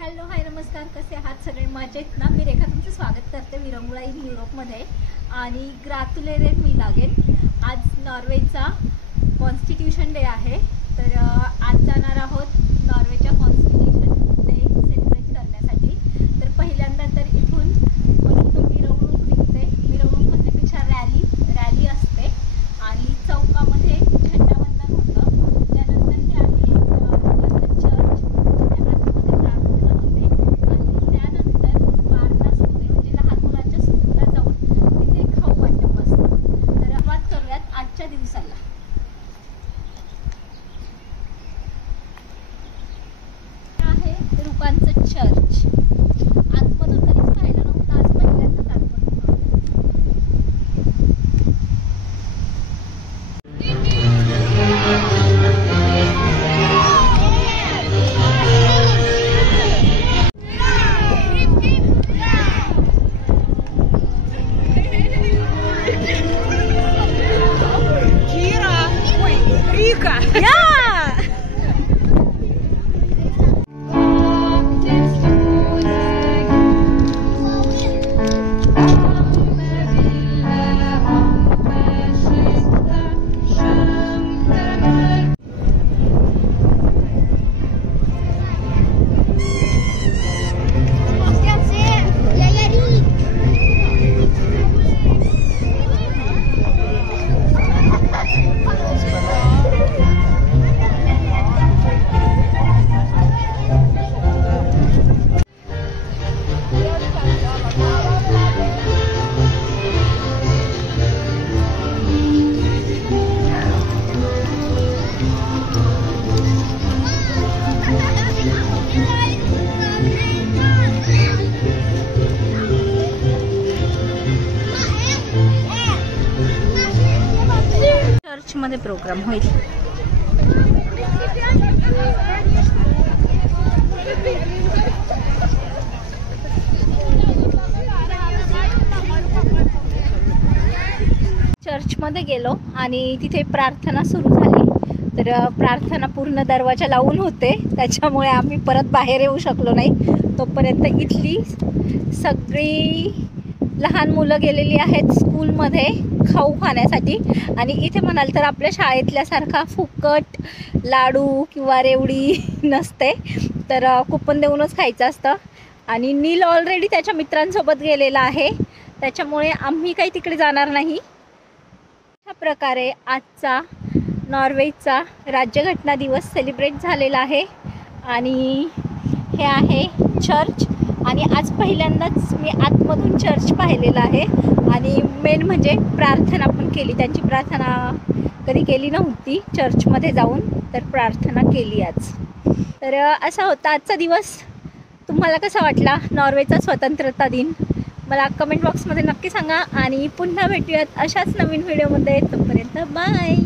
Hello hi नमस्कार, कसे आहात सगळे? मजेत ना? मी रेखा तुमचं स्वागत करते विरंगुळा इन युरोपमध्ये. आणि ग्रॅच्युलेटेड मी लागेल. आज नॉर्वेचा कॉन्स्टिट्यूशन डे आहे, तर आज जाणार आहोत नॉर्वेच्या कॉन्स्टिट्यूशन डे सेलिब्रेट करण्यासाठी. तर पहिल्यांदा तर इथून मस्त मिरवणूक निघते. मिरवणूक म्हणण्यापेक्षा रॅली असते आणि चौकामध्ये झेंडावंदन होतं. त्यानंतर हे आहे चर्च, दिवसाला आहे रूपांचं चर्च. आतमधून कधीच पाहिलं नव्हतं, आज पहिल्यांदाच आतमधून मध्ये प्रोग्राम होईल. चर्चमध्ये गेलो आणि तिथे प्रार्थना सुरू झाली. तर प्रार्थना पूर्ण दरवाजा लावून होते, त्याच्यामुळे आम्ही परत बाहेर येऊ शकलो नाही. तोपर्यंत इथली सगळी लहान मुलं गेलेली आहेत स्कूलमध्ये खाऊ खाण्यासाठी. आणि इथे म्हणाल तर आपल्या शाळेतल्यासारखा फुकट लाडू किंवा रेवडी नसते, तर कुपन देऊनच खायचं असतं. आणि नील ऑलरेडी त्याच्या मित्रांसोबत गेलेला आहे, त्याच्यामुळे आम्ही काही तिकडे जाणार नाही. अशा प्रकारे आजचा नॉर्वेचा राज्यघटना दिवस सेलिब्रेट झालेला आहे. आणि हे आहे चर्च. आणि आज पहिल्यांदाच मी आतमधून चर्च पाहिलेला आहे. आणि मेन म्हणजे प्रार्थना पण केली. त्यांची प्रार्थना कधी केली नव्हती चर्चमध्ये जाऊन, तर प्रार्थना केली आज. तर असा होता आजचा दिवस. तुम्हाला कसा वाटला नॉर्वेचा स्वतंत्रता दिन? मला कमेंट बॉक्समध्ये नक्की सांगा. आणि पुन्हा भेटूयात अशाच नवीन व्हिडिओमध्ये. तोपर्यंत बाय.